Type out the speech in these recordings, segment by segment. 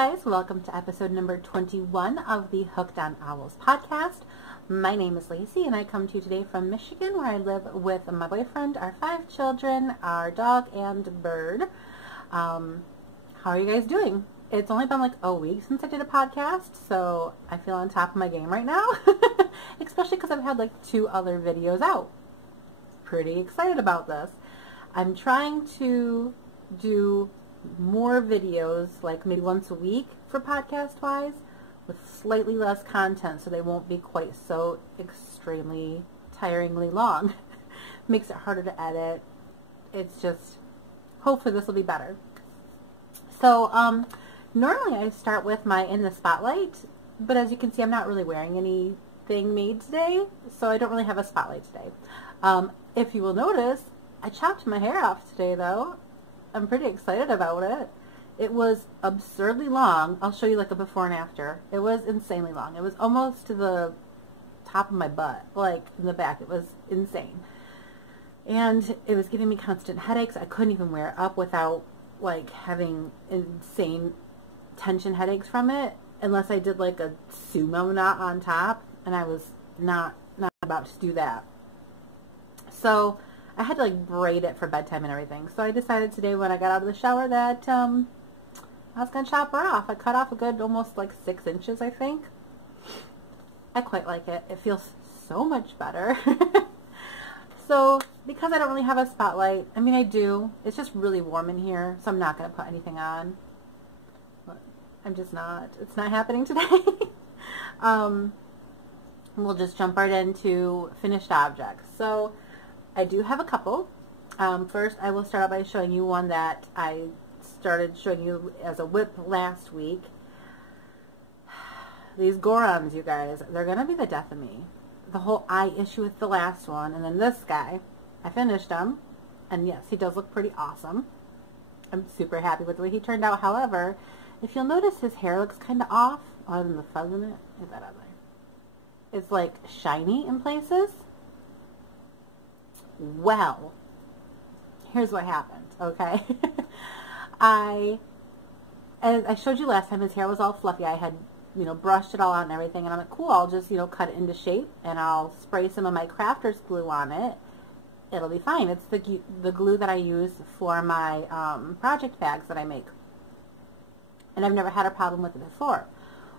guys, welcome to episode number 21 of the Hooked on Owls podcast. My name is Lacey and I come to you today from Michigan, where I live with my boyfriend, our 5 children, our dog, and bird. How are you guys doing? It's only been like a week since I did a podcast, so I feel on top of my game right now, especially because I've had like 2 other videos out. Pretty excited about this. I'm trying to do more videos, like maybe once a week for podcast wise, with slightly less content so they won't be quite so extremely tiringly long. Makes it harder to edit. It's just, hopefully this will be better. So normally I start with my In the Spotlight, but as you can see I'm not really wearing anything made today, so I don't really have a spotlight today. If you will notice, I chopped my hair off today though. I'm pretty excited about it. It was absurdly long. I'll show you like a before and after. It was insanely long. It was almost to the top of my butt, like in the back. It was insane. And it was giving me constant headaches. I couldn't even wear it up without like having insane tension headaches from it, unless I did like a sumo knot on top, and I was not about to do that. So I had to like braid it for bedtime and everything. So I decided today when I got out of the shower that I was going to chop her off. I cut off a good almost like 6 inches, I think. I quite like it. It feels so much better. So because I don't really have a spotlight, I mean I do. It's just really warm in here, so I'm not going to put anything on. But I'm just not. It's not happening today. We'll just jump right into finished objects. So I do have a couple. First, I will start out by showing you one that I started showing you as a whip last week. These Gorons, you guys, they're going to be the death of me. The whole eye issue with the last one, and then this guy, I finished him, and yes, he does look pretty awesome. I'm super happy with the way he turned out. However, if you'll notice, his hair looks kind of off, other than the fuzz in it. Look at that other. It's like shiny in places. Well, here's what happened, okay? As I showed you last time, his hair was all fluffy. I had, brushed it all out and everything, and I'm like, cool, I'll just, cut it into shape, and I'll spray some of my Crafters glue on it. It'll be fine. It's the glue that I use for my project bags that I make. And I've never had a problem with it before.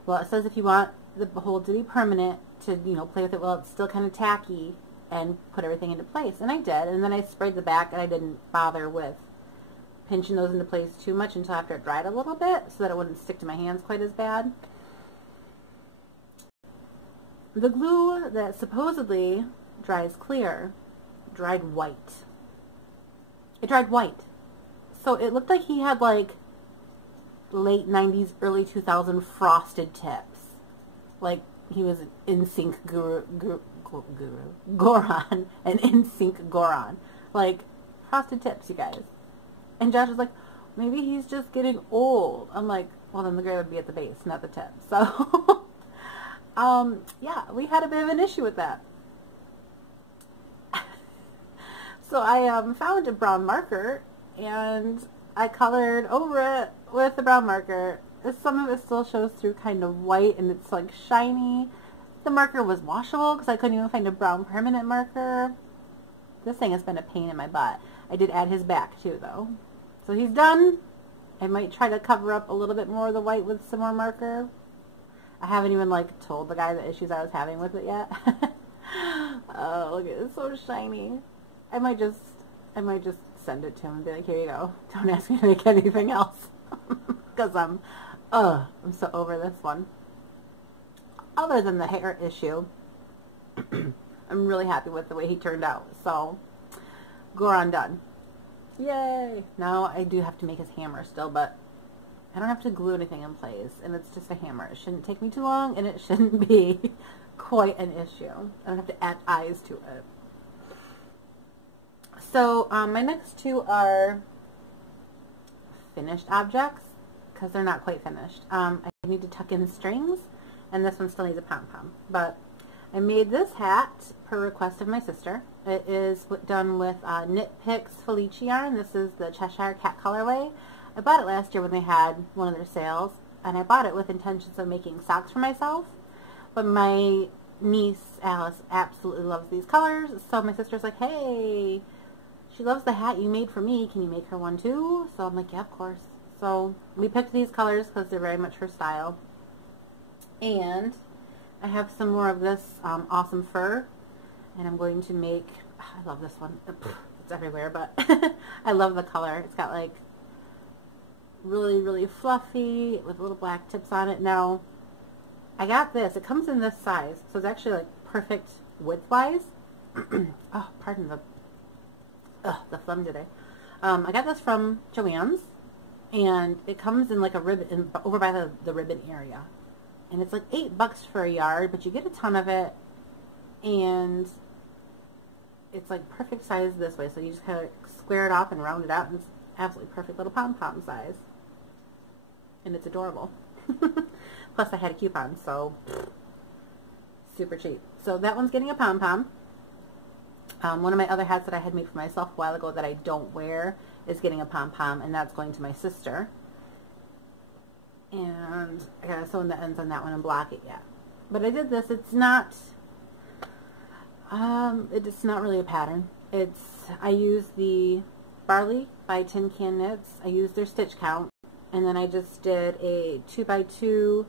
Well, it says if you want the hold to be permanent, to, play with it while it's still kind of tacky, and put everything into place. And I did. And then I sprayed the back, and I didn't bother with pinching those into place too much until after it dried a little bit, so that it wouldn't stick to my hands quite as bad. The glue that supposedly dries clear dried white. It dried white. So it looked like he had like late 90s, early 2000s frosted tips. Like he was an NSYNC Goron, an NSYNC Goron. Like, frosted tips, you guys. And Josh was like, maybe he's just getting old. I'm like, well, then the gray would be at the base, not the tip. So, yeah, we had a bit of an issue with that. So I found a brown marker, and I colored over it with the brown marker. Some of it still shows through kind of white, and it's like shiny. The marker was washable because I couldn't even find a brown permanent marker. This thing has been a pain in my butt. I did add his back too though. So he's done. I might try to cover up a little bit more of the white with some more marker. I haven't even like told the guy the issues I was having with it yet. Oh, look at it. It's so shiny. I might just send it to him and be like, here you go. Don't ask me to make anything else. Because I'm so over this one. Other than the hair issue, I'm really happy with the way he turned out. So, Goron done. Yay! Now I do have to make his hammer still, but I don't have to glue anything in place, and it's just a hammer. It shouldn't take me too long, and it shouldn't be quite an issue. I don't have to add eyes to it. So, my next 2 are finished objects, because they're not quite finished. I need to tuck in strings, and this one still needs a pom-pom. But I made this hat per request of my sister. It is done with Knit Picks Felicia yarn. This is the Cheshire Cat colorway. I bought it last year when they had one of their sales. and I bought it with intentions of making socks for myself, but my niece Alice absolutely loves these colors, so my sister's like, hey, she loves the hat you made for me, can you make her one too? So I'm like, yeah, of course. So we picked these colors because they're very much her style. And I have some more of this awesome fur, and I'm going to make, I love this one, it's everywhere, but I love the color. It's got like really, really fluffy with little black tips on it. Now, I got this, it comes in this size, so it's actually like perfect width-wise. Oh, pardon the phlegm today. I got this from Joann's, and it comes in like a ribbon, over by the ribbon area. And it's like $8 for a yard, but you get a ton of it, and it's like perfect size this way. So you just kind of square it off and round it out, and it's absolutely perfect little pom-pom size. And it's adorable. Plus I had a coupon, so super cheap. So that one's getting a pom-pom. One of my other hats that I had made for myself a while ago that I don't wear is getting a pom-pom, and that's going to my sister. And I gotta sew in the ends on that one and block it yet. But I did this. It's not really a pattern. I use the Barley by Tin Can Knits. I used their stitch count, and then I just did a 2x2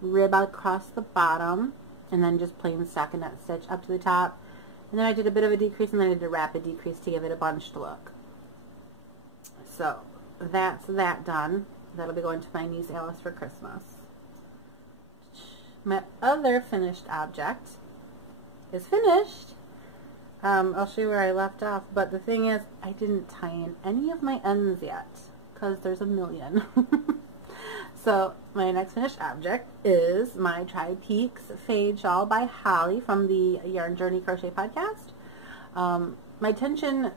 rib across the bottom, and then just plain stockinette stitch up to the top. And then I did a bit of a decrease, and then I did a rapid decrease to give it a bunched look. So that's that done. That'll be going to my niece Alice for Christmas. My other finished object is finished. I'll show you where I left off, but the thing is, I didn't tie in any of my ends yet, because there's a million. So my next finished object is my Tri-Peaks Fade Shawl by Holly from the Yarn Journey Crochet Podcast. My intention,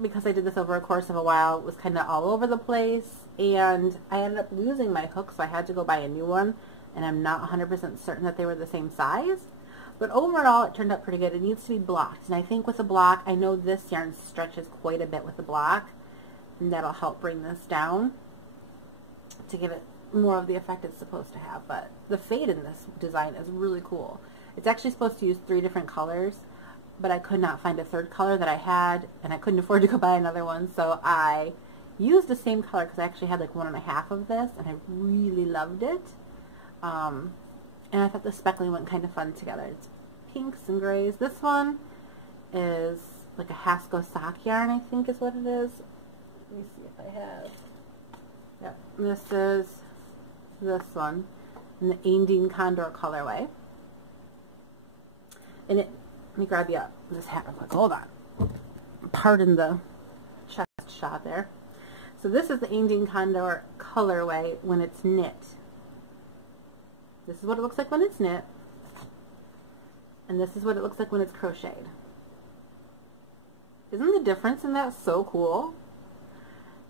because I did this over a course of a while, was kind of all over the place, and I ended up losing my hook, so I had to go buy a new one, and I'm not 100% certain that they were the same size. But overall, it turned out pretty good. It needs to be blocked, and I think with a block, I know this yarn stretches quite a bit with the block, and that'll help bring this down to give it more of the effect it's supposed to have. But the fade in this design is really cool. It's actually supposed to use 3 different colors, but I could not find a third color that I had, and I couldn't afford to go buy another one, so I used the same color because I actually had like 1.5 of this, and I really loved it. And I thought the speckling went kind of fun together. It's pinks and grays. This one is like a Hasco sock yarn, I think is what it is. Let me see if I have. Yep, this is this one in the Aindine Condor colorway. And it, let me grab you up this hat real quick. Hold on. Pardon the chest shot there. So this is the Aindine Condor colorway when it's knit. This is what it looks like when it's knit. And this is what it looks like when it's crocheted. Isn't the difference in that so cool?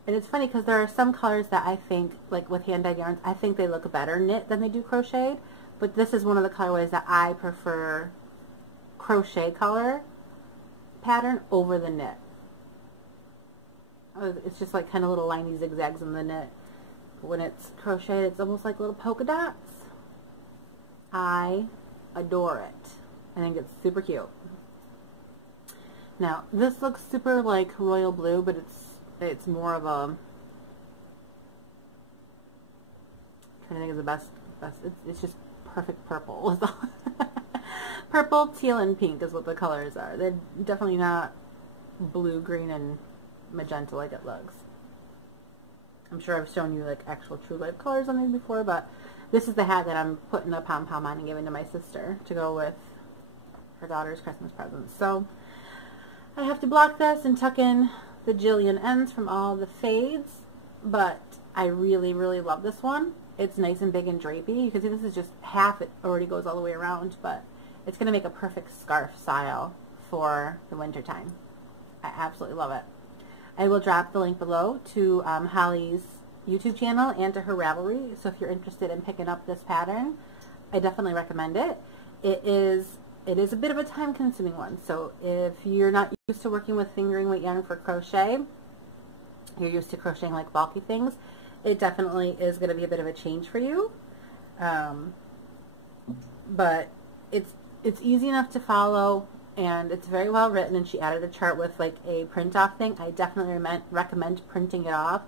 And it's funny because there are some colors that I think, like with hand-dyed yarns, I think they look better knit than they do crocheted. But this is one of the colorways that I prefer crochet color pattern over the knit. It's just like kind of little liney zigzags in the knit. But when it's crocheted, it's almost like little polka dots. I adore it. I think it's super cute. Now, this looks super like royal blue, but it's more of a, I'm trying to think of the best it's just perfect purple. Purple, teal, and pink is what the colors are. They're definitely not blue, green, and magenta like it looks. I'm sure I've shown you like actual true life colors on these before, but this is the hat that I'm putting a pom-pom on and giving to my sister to go with her daughter's Christmas present. So I have to block this and tuck in the jillion ends from all the fades, but I really, really love this one. It's nice and big and drapey. You can see this is just half, it already goes all the way around, but it's going to make a perfect scarf style for the winter time. I absolutely love it. I will drop the link below to Holly's YouTube channel and to her Ravelry, so if you're interested in picking up this pattern, I definitely recommend it. It is a bit of a time-consuming one, so if you're not used to working with fingering weight yarn for crochet, you're used to crocheting like bulky things, it definitely is going to be a bit of a change for you. But it's easy enough to follow, and it's very well written, and she added a chart with like a print off thing. I definitely recommend printing it off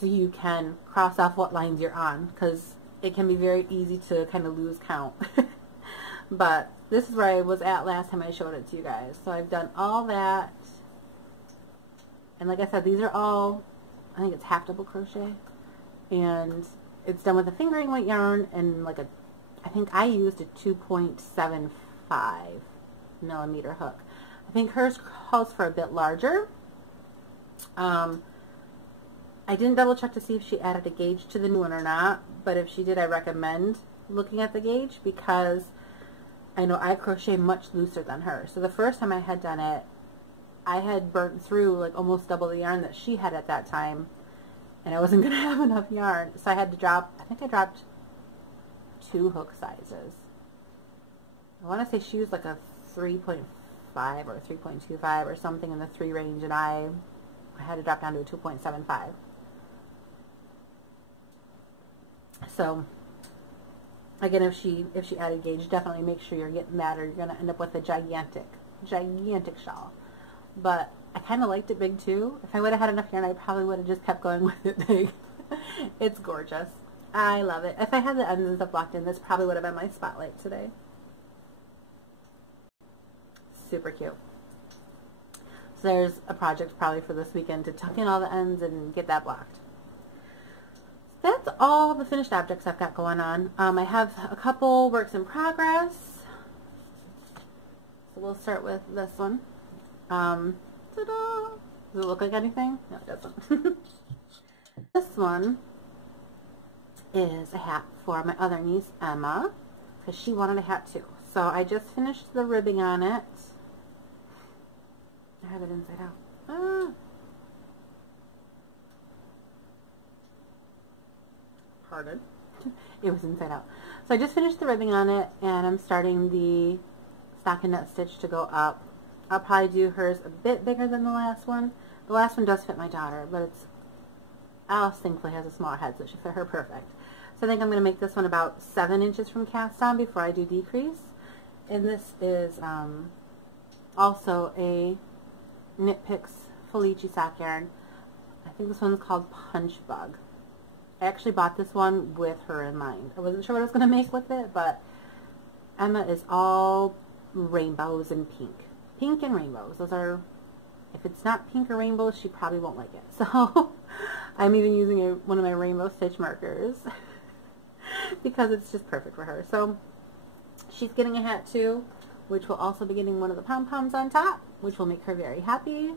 so you can cross off what lines you're on, because it can be very easy to kind of lose count. But this is where I was at last time I showed it to you guys. So I've done all that, and like I said, these are all, I think it's half double crochet, and it's done with a fingering weight yarn and like I think I used a 2.75 millimeter hook. I think hers calls for a bit larger. I didn't double check to see if she added a gauge to the new one or not, but if she did, I recommend looking at the gauge, because I know I crochet much looser than her. So the first time I had done it, I had burnt through like almost double the yarn that she had at that time, and I wasn't going to have enough yarn. So I had to drop, I think I dropped 2 hook sizes. I want to say she used like a 3.5 or 3.25 or something in the 3 range, and I had to drop down to a 2.75. So again, if she added gauge, definitely make sure you're getting that, or you're going to end up with a gigantic shawl. But I kind of liked it big too. If I would have had enough yarn, I probably would have just kept going with it big. It's gorgeous. I love it. If I had the ends and stuff locked in, this probably would have been my spotlight today. Super cute. So there's a project probably for this weekend to tuck in all the ends and get that blocked. That's all the finished objects I've got going on. I have a couple works in progress. So we'll start with this one. Ta-da! Does it look like anything? No, it doesn't. This one is a hat for my other niece, Emma, because she wanted a hat too. So I just finished the ribbing on it. I have it inside out. Ah. Pardon. It was inside out. So I just finished the ribbing on it, and I'm starting the stockinette stitch to go up. I'll probably do hers a bit bigger than the last one. The last one does fit my daughter, but Alice thankfully has a smaller head, so it should fit her perfect. So I think I'm going to make this one about 7 inches from cast on before I do decrease. And this is also a Knit Picks Felici sock yarn. I think this one's called Punch Bug. I actually bought this one with her in mind. I wasn't sure what I was going to make with it, but Emma is all rainbows and pink. Pink and rainbows. Those are, if it's not pink or rainbow, she probably won't like it. So I'm even using one of my rainbow stitch markers because it's just perfect for her. So she's getting a hat too, which will also be getting one of the pom-poms on top, which will make her very happy.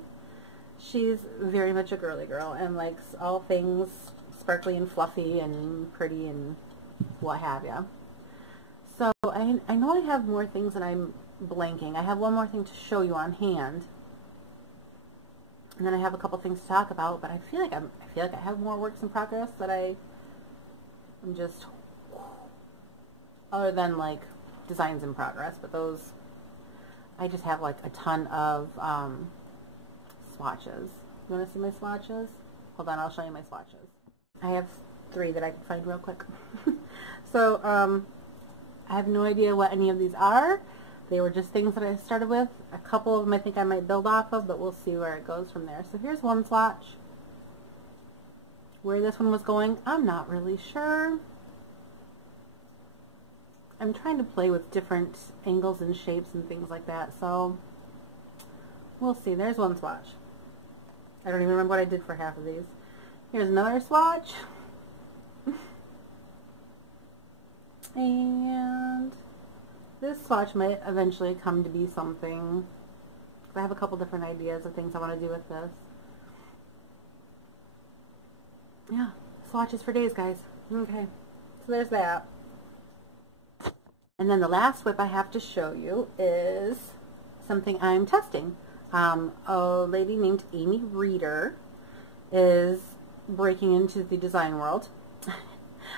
She's very much a girly girl and likes all things sparkly and fluffy and pretty and what have ya. So I know I have more things that I'm blanking. I have one more thing to show you on hand, and then I have a couple things to talk about. But I feel like I have more works in progress that I'm just, other than like designs in progress. But those, I just have like a ton of swatches. You want to see my swatches? Hold on, I'll show you my swatches. I have 3 that I can find real quick. So I have no idea what any of these are. They were just things that I started with. A couple of them I think I might build off of, but we'll see where it goes from there. So here's one swatch. Where this one was going, I'm not really sure. I'm trying to play with different angles and shapes and things like that, so we'll see. There's one swatch. I don't even remember what I did for half of these. Here's another swatch. And this swatch might eventually come to be something. I have a couple different ideas of things I want to do with this. Yeah, swatches for days, guys. Okay, so there's that. And then the last whip I have to show you is something I'm testing. A lady named Amy Reeder is breaking into the design world.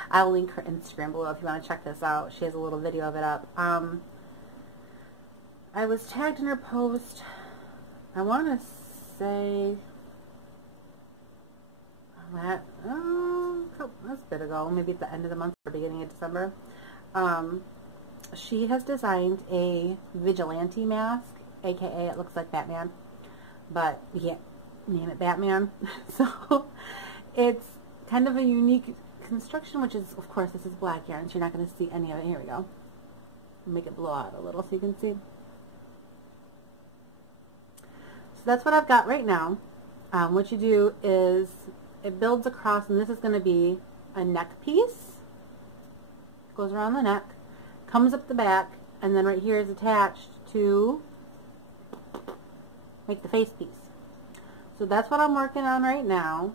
I'll link her Instagram below if you want to check this out. She has a little video of it up. I was tagged in her post, I want to say, that's a bit ago, maybe at the end of the month or beginning of December. She has designed a vigilante mask, aka it looks like Batman, but you can't name it Batman. So it's kind of a unique construction, which is, of course, this is black yarn, so you're not going to see any of it. Here we go. Make it blow out a little so you can see. So that's what I've got right now. What you do is it builds across, and this is going to be a neck piece. Goes around the neck, comes up the back, and then right here is attached to make the face piece. So that's what I'm working on right now.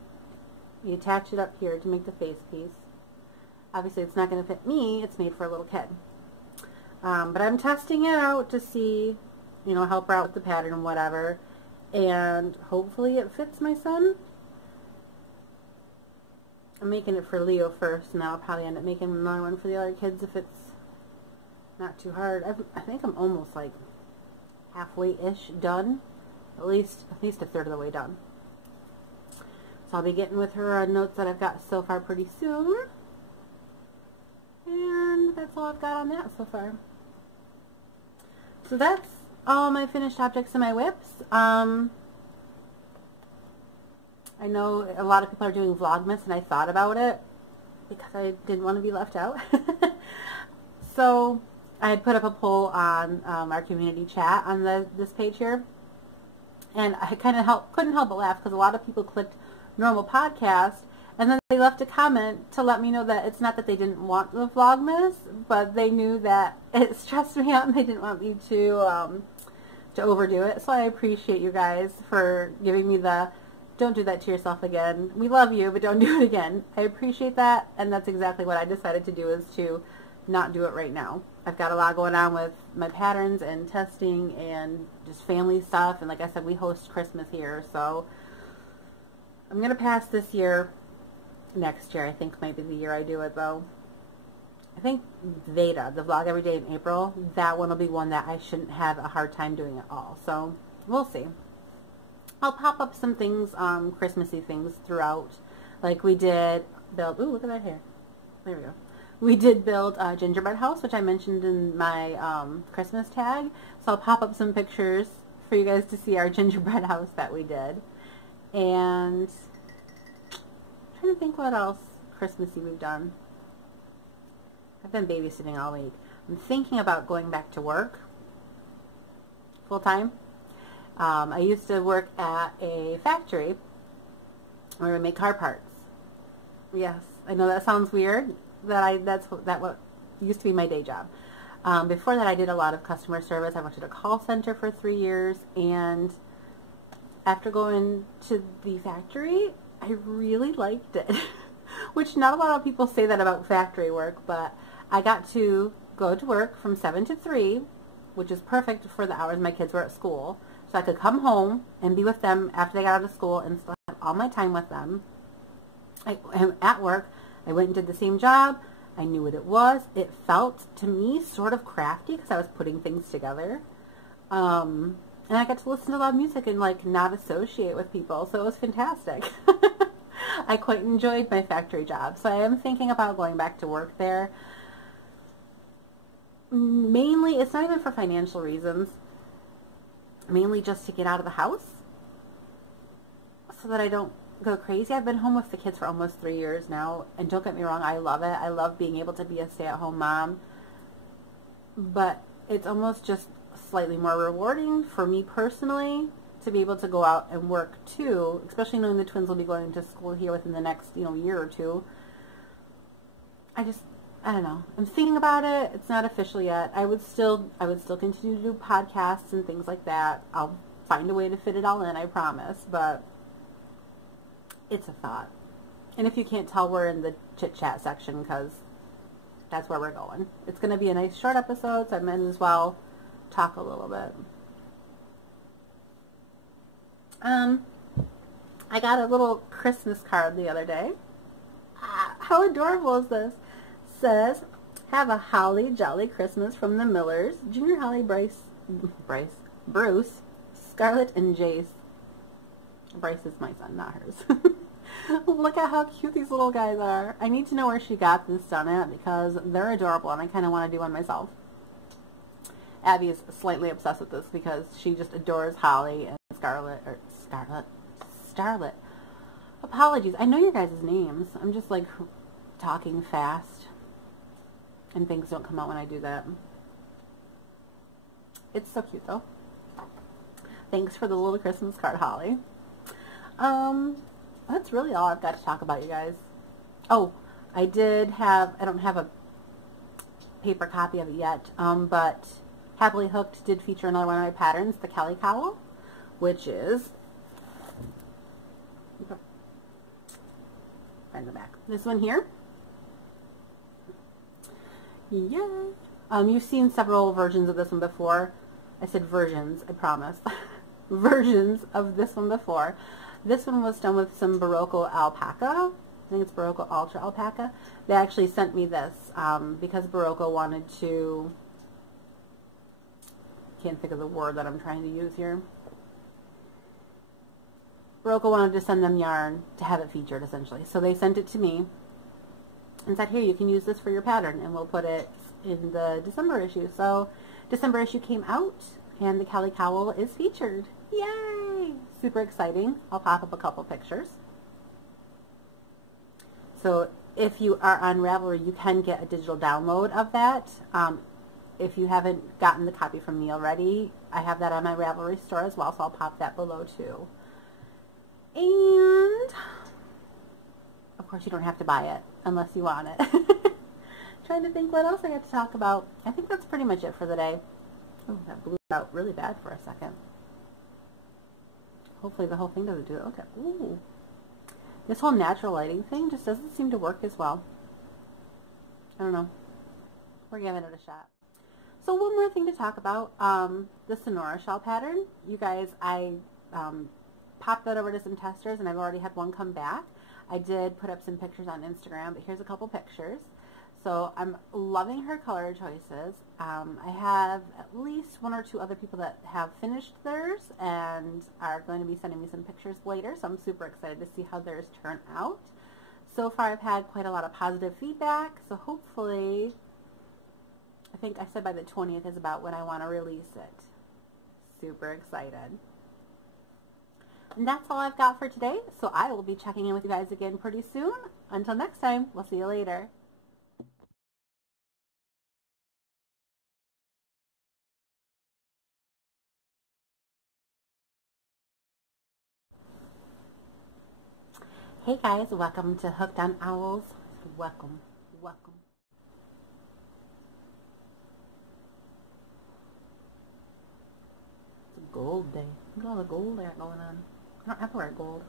You attach it up here to make the face piece. Obviously it's not going to fit me, it's made for a little kid. But I'm testing it out to see, you know, help her out with the pattern and whatever. And hopefully it fits my son. I'm making it for Leo first, and I'll probably end up making another one for the other kids if it's not too hard. I think I'm almost like halfway-ish done. At least a third of the way done. So I'll be getting with her on notes that I've got so far pretty soon. And that's all I've got on that so far. So that's all my finished objects in my whips. I know a lot of people are doing Vlogmas, and I thought about it because I didn't want to be left out. So I had put up a poll on our community chat on this page here. And I kind of couldn't help but laugh because a lot of people clicked normal podcast, and then they left a comment to let me know that it's not that they didn't want the Vlogmas, but they knew that it stressed me out and they didn't want me to overdo it. So I appreciate you guys for giving me the don't do that to yourself again. We love you, but don't do it again. I appreciate that, and that's exactly what I decided to do, is to not do it right now. I've got a lot going on with my patterns and testing and just family stuff, and like I said, we host Christmas here, so I'm going to pass this year. Next year I think might be the year I do it, though. I think Veda, the vlog every day in April, that one will be one that I shouldn't have a hard time doing at all, so we'll see. I'll pop up some things, Christmassy things throughout, like we did build, ooh, look at that hair, there we go. We did build a gingerbread house, which I mentioned in my Christmas tag. So I'll pop up some pictures for you guys to see our gingerbread house that we did. And I'm trying to think what else Christmassy we've done. I've been babysitting all week. I'm thinking about going back to work full time. I used to work at a factory where we make car parts. Yes, I know that sounds weird. That what used to be my day job. Before that, I did a lot of customer service. I worked at a call center for 3 years, and after going to the factory, I really liked it. Which not a lot of people say that about factory work, but I got to go to work from 7 to 3, which is perfect for the hours my kids were at school. So I could come home and be with them after they got out of school and still have all my time with them. At work, I went and did the same job. I knew what it was. It felt, to me, sort of crafty because I was putting things together. And I got to listen to loud music and, like, not associate with people. So it was fantastic. I quite enjoyed my factory job. So I am thinking about going back to work there. Mainly, it's not even for financial reasons. Mainly just to get out of the house so that I don't go crazy. I've been home with the kids for almost 3 years now, and don't get me wrong, I love it. I love being able to be a stay-at-home mom, but it's almost just slightly more rewarding for me personally to be able to go out and work too, especially knowing the twins will be going to school here within the next, year or two. I don't know. I'm thinking about it. It's not official yet. I would still continue to do podcasts and things like that. I'll find a way to fit it all in, I promise, but it's a thought. And if you can't tell, we're in the chit-chat section because that's where we're going. It's going to be a nice short episode, so I might as well talk a little bit. I got a little Christmas card the other day. How adorable is this? It says, "Have a holly jolly Christmas from the Millers, Junior Holly, Bruce, Scarlett, and Jace." Bryce is my son, not hers. Look at how cute these little guys are. I need to know where she got this done at because they're adorable and I kind of want to do one myself. Abby is slightly obsessed with this because she just adores Holly and Starlet. Apologies. I know your guys' names. I'm just like talking fast and things don't come out when I do that. It's so cute though. Thanks for the little Christmas card, Holly. That's really all I've got to talk about, you guys. Oh, I don't have a paper copy of it yet, but Happily Hooked did feature another one of my patterns, the Kelly Cowl, which is, find the back, this one here. Yeah. You've seen several versions of this one before. I said versions, I promise. Versions of this one before. This one was done with some Barocco alpaca. I think it's Barocco Ultra alpaca. They actually sent me this because Barocco wanted to, can't think of the word that I'm trying to use here. Barocco wanted to send them yarn to have it featured essentially. So they sent it to me and said, here, you can use this for your pattern and we'll put it in the December issue. So December issue came out and the Kelly Cowl is featured. Yay! Super exciting. I'll pop up a couple pictures. So if you are on Ravelry, you can get a digital download of that. If you haven't gotten the copy from me already, I have that on my Ravelry store as well, so I'll pop that below too. And of course you don't have to buy it unless you want it. Trying to think what else I got to talk about. I think that's pretty much it for the day. Oh, that blew out really bad for a second. Hopefully the whole thing doesn't do it. Okay. Ooh. This whole natural lighting thing just doesn't seem to work as well. I don't know. We're giving it a shot. So one more thing to talk about. The Sonora shawl pattern. You guys, I popped that over to some testers and I've already had one come back. I did put up some pictures on Instagram, but here's a couple pictures. So I'm loving her color choices. I have at least one or two other people that have finished theirs and are going to be sending me some pictures later, so I'm super excited to see how theirs turn out. So far I've had quite a lot of positive feedback, so hopefully, I think I said by the 20th is about when I want to release it. Super excited. And that's all I've got for today, so I will be checking in with you guys again pretty soon. Until next time, we'll see you later. Hey guys, welcome to Hooked on Owls. Welcome, welcome. It's a gold day. Look at all the gold I got going on. I don't have to wear gold.